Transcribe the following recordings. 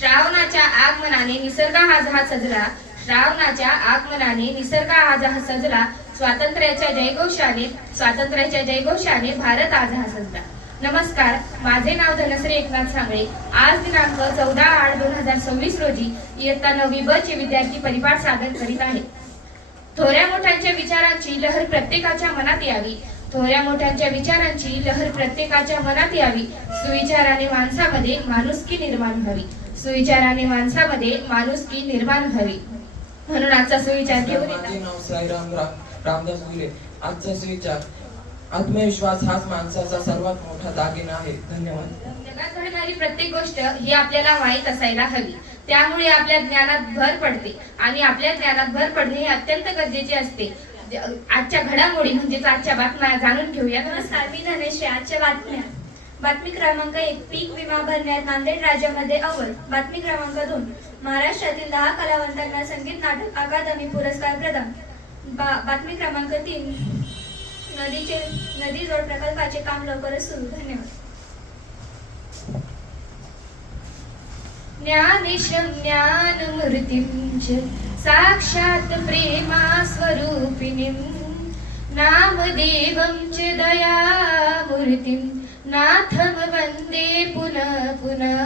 श्रावणाच्या आगमनाने निसर्ग हा सजला. श्रावणाच्या आगमनाने निसर्ग हा सजला. स्वातंत्र्याच्या जयघोषाने भारत आज हा सजला. नमस्कार, माझे नाव धनश्री एकनाथ सांगळे. आज दिनांक 14/8/2026 रोजी इयत्ता 9वी ब चे विद्यार्थी परिपाठ सादर करीत आहेत. थोड्या मोठ्यांच्या विचारांची लहर प्रत्येकाच्या मनात यावी. थोड्या मोठ्यांच्या विचारांची लहर प्रत्येकाच्या मनात यावी. सुविचाराने माणसामध्ये माणुसकी निर्माण व्हावी. सुविचाराने माणसामध्ये माणुसकी निर्माण व्हावी. म्हणून आजचा सुविचार घेऊन रामदास गुले. आजचा सुविचार, आत्मविश्वास हाच माणसाचा सर्वात मोठा दागिना आहे. धन्यवाद. जगात घडणारी प्रत्येक गोष्ट ही आपल्याला माहीत असायला हवी. त्यामुळे आपल्या ज्ञानात भर पडते आणि आपल्या ज्ञानात भर पडणे हे अत्यंत गरजेचे असते. आजच्या घडामोडी म्हणजेच आजच्या बातम्या जाणून घेऊया. नमस्कार, मी धनेश. आजच्या बातम्या. बातमी क्रमांक 1, पीक विमा भरण्यात नांदेड राज्यामध्ये अव्वल. बातमी क्रमांक 2, महाराष्ट्रातील 10 कलावंतांना संगीत नाटक अकादमी पुरस्कार प्रदान. बातमी क्रमांक 3, नदी जोड प्रकल्पाचे काम लवकरच सुरू. धन्यवाद. ज्ञानमूर्तिं साक्षात् प्रेमा स्वरूपिणीं नामदेवं च दयामूर्तिं नाथं वन्दे पुनः पुनः.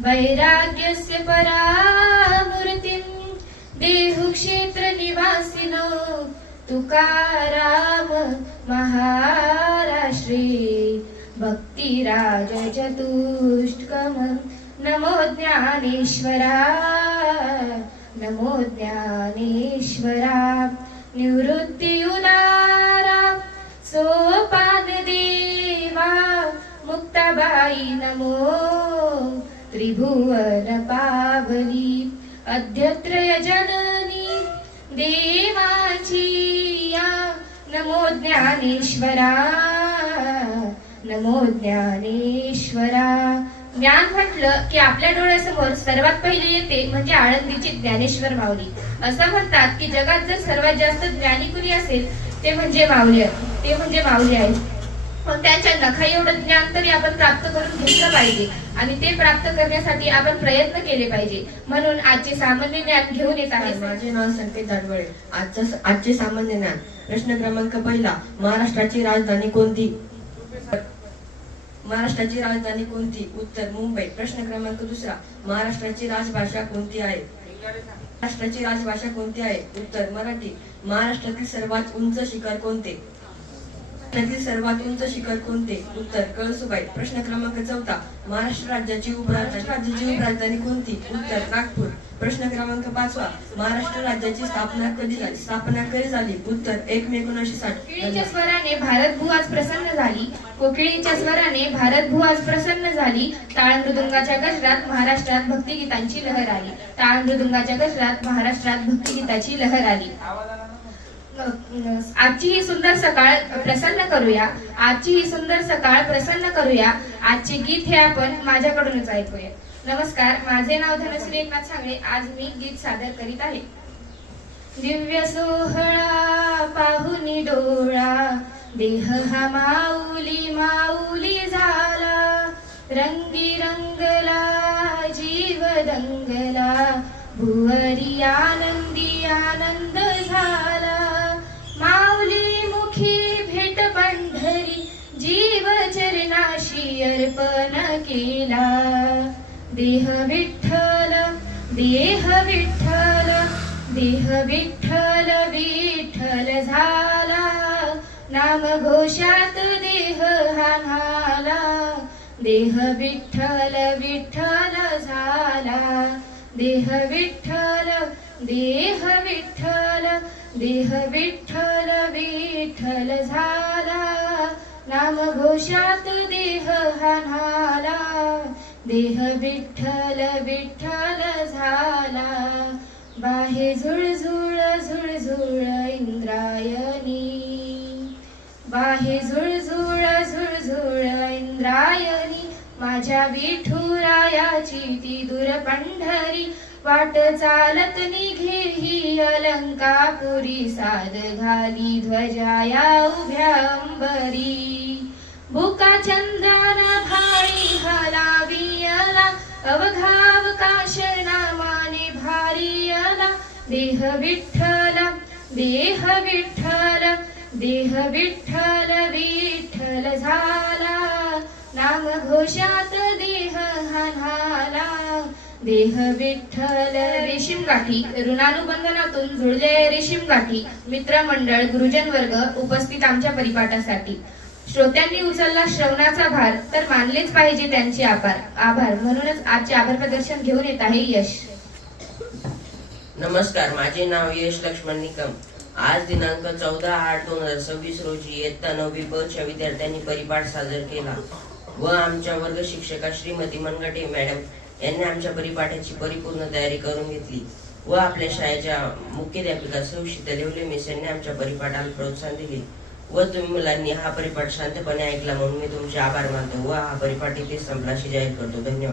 वैराग्यस्य परामूर्तिं देहुक्षेत्र निवासिनो तुकाराम महाराष्ट्रे भक्तिराज चतुष्टकम्. नमो ज्ञानेश्वरा, नमो ज्ञानेश्वरा. निवृत्ति उदारा सोपान देवा मुक्ताबाई नमो. त्रिभुवन पावली अध्यत्रय जननी देवाची या. नमो ज्ञानेश्वरा, नमो ज्ञानेश्वरा. ज्ञान म्हटलं की आपल्या डोळ्यासमोर सर्वात पहिले येते म्हणजे आळंदीची ज्ञानेश्वर माऊली. असं म्हणतात की जगात जर सर्वात जास्त ज्ञानी कुणी असेल ते म्हणजे माऊली आहेत. पण त्याच्या नखा एवढं ज्ञान तरी आपण प्राप्त करून घेतलं पाहिजे आणि ते प्राप्त करण्यासाठी आपण प्रयत्न केले पाहिजे. म्हणून आजचे सामान्य ज्ञान घेऊन येत आहे. माझे नाव संकेत दाडवळे. आजचे सामान्य ज्ञान. प्रश्न क्रमांक 1, महाराष्ट्राची राजधानी कोणती? महाराष्ट्राची राजधानी कोणती? उत्तर मुंबई. प्रश्न क्रमांक 2, महाराष्ट्राची राजभाषा कोणती आहे? महाराष्ट्राची राजभाषा कोणती आहे? उत्तर मराठी. महाराष्ट्रातील सर्वात उंच शिखर कोणते? महाराष्ट्रातील सर्वात उंच शिखर कोणते? उत्तर कळसुबाई. प्रश्न क्रमांक 4, महाराष्ट्र राज्याची उपराजधानी कोणती? उत्तर नागपूर. प्रश्न क्रमांक 5, महाराष्ट्र राज्याची स्थापना कधी झाली? उत्तर 1 मे 1960. कोकिळीच्या स्वराने भारतभू आज प्रसन्न झाली. कोकिळीच्या स्वराने भारतभू आज प्रसन्न झाली. टाळ मृदुंगाच्या गजरात महाराष्ट्रात भक्तिगीतांची लहर आली. टाळ मृदुंगाच्या गजरात महाराष्ट्रात भक्तिगीताची लहर आली. आजची ही सुंदर सकाळ प्रसन्न करूया. आजचे गीत हे आपण माझ्याकडूनच ऐकूया. नमस्कार, माझे नाव धनश्री एकनाथ सांगळे. आज मी गीत सादर करीत आहे. दिव्य सोहळा पाहुनी डोळा देह हा माऊली झाला. रंगी रंगला जीव दंगला भुवरी आनंदी आनंद झाला. माऊली मुखी भेट पंढरी जीव चरणाशी अर्पण केला. देह विठ्ठल विठ्ठल झाला. नाम घोषात देह हा न्हाला. देह विठ्ठल झाला. देह विठ्ठल झाला. नाम घोषात देह हा न्हाला. देह विठ्ठल झाला. बाहे झुळझुळ इंद्रायणी. बाहे झुळझुळ इंद्रायणी. माझ्या विठुरायाची ती दूर पंढरी. वाट चालत निघे ही अलंकापुरी. साद घाली ध्वजाया उभ्या अंबरी. बुका चंदन भाळी हलावियला. अवघावकाश नामाने भारी आला देह विठ्ठल देह विठ्ठल देह विठ्ठल विठ्ठल झाला नाम घोषात देह हाणाला देह विठ्ठल. रेशीम गाठी ऋणानुबंधनातून जुळले रेशीम गाठी मित्रमंडळ गुरुजन वर्ग उपस्थित आमच्या परिपाठासाठी. श्रोत्यांनी उचलला श्रवणाचा भार तर मानलेच पाहिजे त्यांचे आभार. म्हणूनच आजचे आभार प्रदर्शन घेऊन येत आहे यश. नमस्कार, माझे नाव यश लक्ष्मण निकम. आज दिनांक 14/8/2026 रोजी इयत्ता 9वी ब च्या विद्यार्थ्यांनी परिपाठ सादर केला व आमच्या वर्ग शिक्षिका श्रीमती मनगटे मॅडम यांनी आमच्या परिपाठाची परिपूर्ण तयारी करून घेतली व आपल्या शाळेच्या मुख्याध्यापिका सौ शीतल येवले मिस यांनी आमच्या परिपाठाला प्रोत्साहन दिले व तुम्ही मुलांनी हा परिपाठ शांतपणे ऐकला म्हणून मी तुमचे आभार मानतो व हा परिपाठ इथे संपला अशी जाहीर करतो. धन्यवाद.